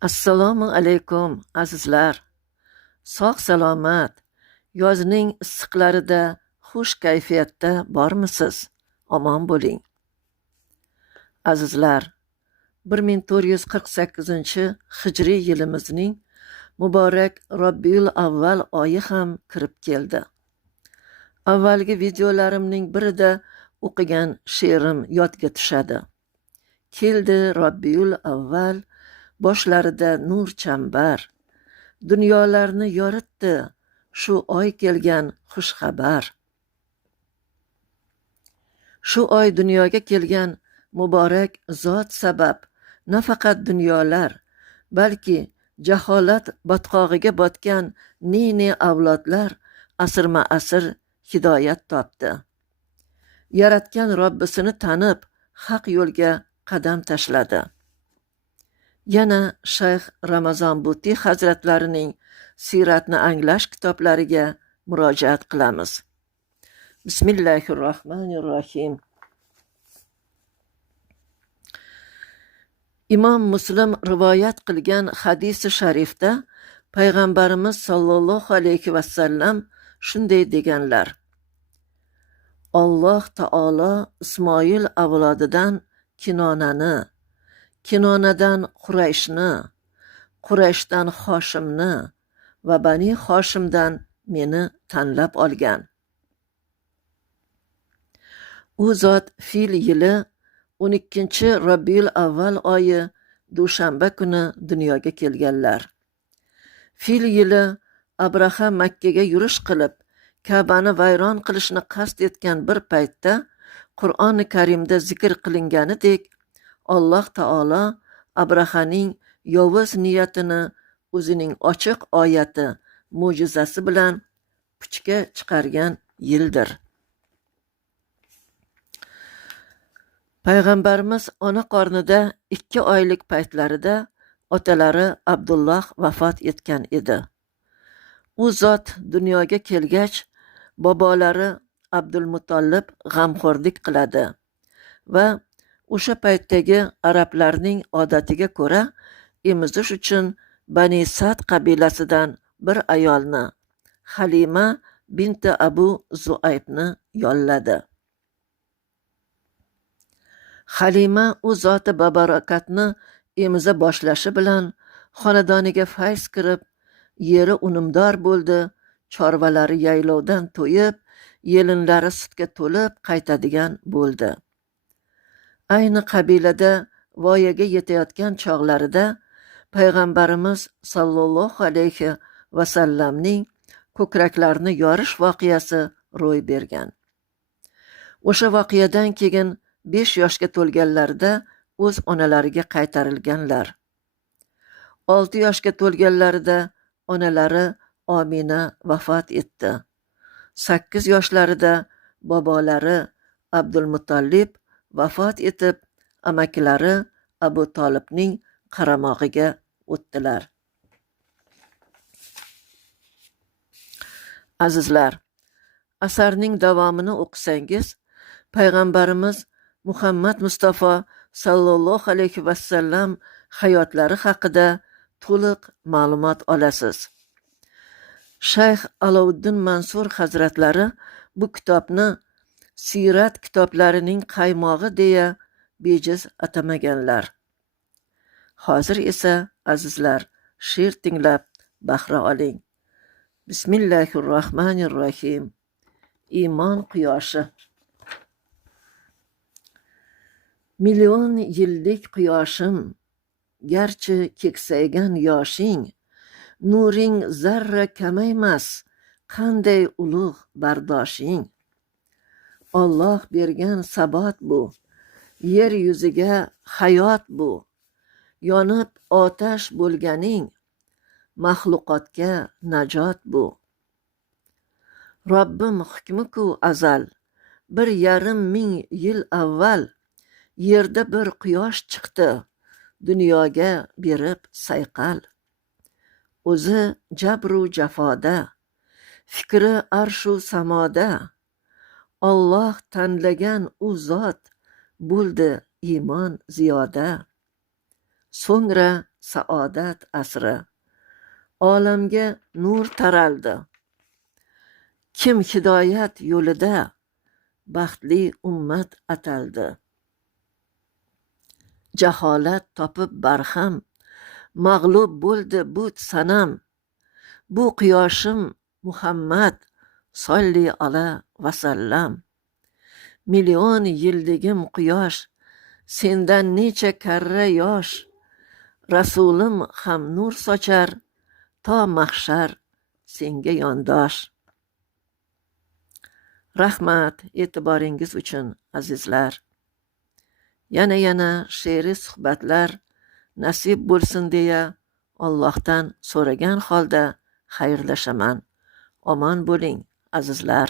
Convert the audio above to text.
Assalomu alaykum azizlar. Sog' salomat, yozning issiqlarida xush kayfiyatda bormisiz? Omon bo'ling. Azizlar, 1448-hijriy yilimizning muborak Robbiyul avval oyi ham kirib keldi. Avvalgi videolarimning birida o'qigan she'rim yodga tushadi. Keldi Robbiyul avval, boshlarida nur chambar, dunyolarni yoritdi shu oy kelgan xush xabar. Shu oy dunyoga kelgan muborak zot sabab nafaqat dunyolar, balki jaholat botqog'iga botgan ne avlodlar asrma-asr hidoyat topdi. Yaratgan Robbisini tanib, haq yo'lga qadam tashladi. Yana Shayx Ramazon Buti hazratlarining siyratni anglash kitoblariga murojaat qilamiz. Bismillahirrohmanirrohim. Imom Muslim rivoyat qilgan hadisi sharifda payg'ambarimiz sollallohu alayhi vasallam shunday deganlar: Alloh taolo Ismoil avlodidan Kinonani, Kinonadan Qurayshni, Qurayshdan Hoshimni va Bani Hoshimdan meni tanlab olgan. U zot fil yili 12 Robbiyul avval oyi dushanba kuni dunyoga kelganlar. Fil yili Abraha Makkaga yurish qilib, Ka'bani vayron qilishni qasd etgan bir paytda Qur'oni Karimda zikr qilinganidek, Alloh taolo Abrahaning yovuz niyatini o'zining ochiq oyati, mo'jizasi bilan puchga chiqargan yildir. Payg'ambarimiz ona qornida 2 oylik paytlarida otalari Abdulloh vafot etgan edi. U zot dunyoga kelgach, bobolari Abdulmutollib g'amxo'rlik qiladi va o'sha paytdagi arablarning odatiga ko'ra emizish uchun Bani Sad qabilasidan bir ayolni, Halima binti Abu Zuaybni yolladi. Halima u zoti babarakatni emiza boshlashi bilan xonadoniga fayz kirib, yeri unumdor bo'ldi, chorvalari yaylovdan to'yib, yelinlari sutga to'lib qaytadigan bo'ldi. Ayni qabilada voyaga yetayotgan chog'larida payg'ambarimiz sollallohu alayhi vasallamning ko'kraklarni yorish voqeasi ro'y bergan. O'sha voqeadan keyin 5 yoshga to'lganlarida o'z onalariga qaytarilganlar. 6 yoshga to'lganlarida onalari Omina vafot etdi. 8 yoshlarida bobolari Abdulmutollib vafot etib, amakilari Abu Tolibning qaramog'iga o'tdilar. Azizlar, asarning davomini o'qisangiz, payg'ambarimiz Muhammad Mustafa sallallohu alayhi vasallam hayotlari haqida to'liq ma'lumot olasiz. Shayx Alovuddin Mansur hazratlari bu kitobni siyrat kitoblarining qaymog'i deya bejiz atamaganlar. Hozir esa azizlar, she'r tinglab bahra oling. Bismillahirrohmanirrohim. Iymon quyoshi. Million yillik quyoshim, garchi keksaygan yoshing, nuring zarra kamaymas, qanday ulug' bardoshing. Alloh bergan sabot bu, yer yuziga hayot bu, yonib otash bo'lganing, maxluqotga najot bu. Robbim hukmi-ku azal, 1,5 ming yil avval yerda bir quyosh chiqdi, dunyoga berib sayqal. O'zi jabru jafoda, fikri arshu samoda, Alloh tanlagan u zot bo'ldi iymon ziyoda. So'ngra saodat asri, olamga nur taraldi. Kim hidoyat yo'lida baxtli ummat ataldi. Jaholat topib barham, mag'lub bo'ldi but sanam. Bu quyoshim Muhammad solli ala vasallam. Million yildigim quyosh, sendan necha karra yosh. Rasulim ham nur sochar, to mahshar senga yondosh. Rahmat e'tiboringiz uchun azizlar. Yana she'riy suhbatlar nasib bo'lsin deya Allohdan so'ragan holda xayrlashaman. Omon bo'ling azizlar.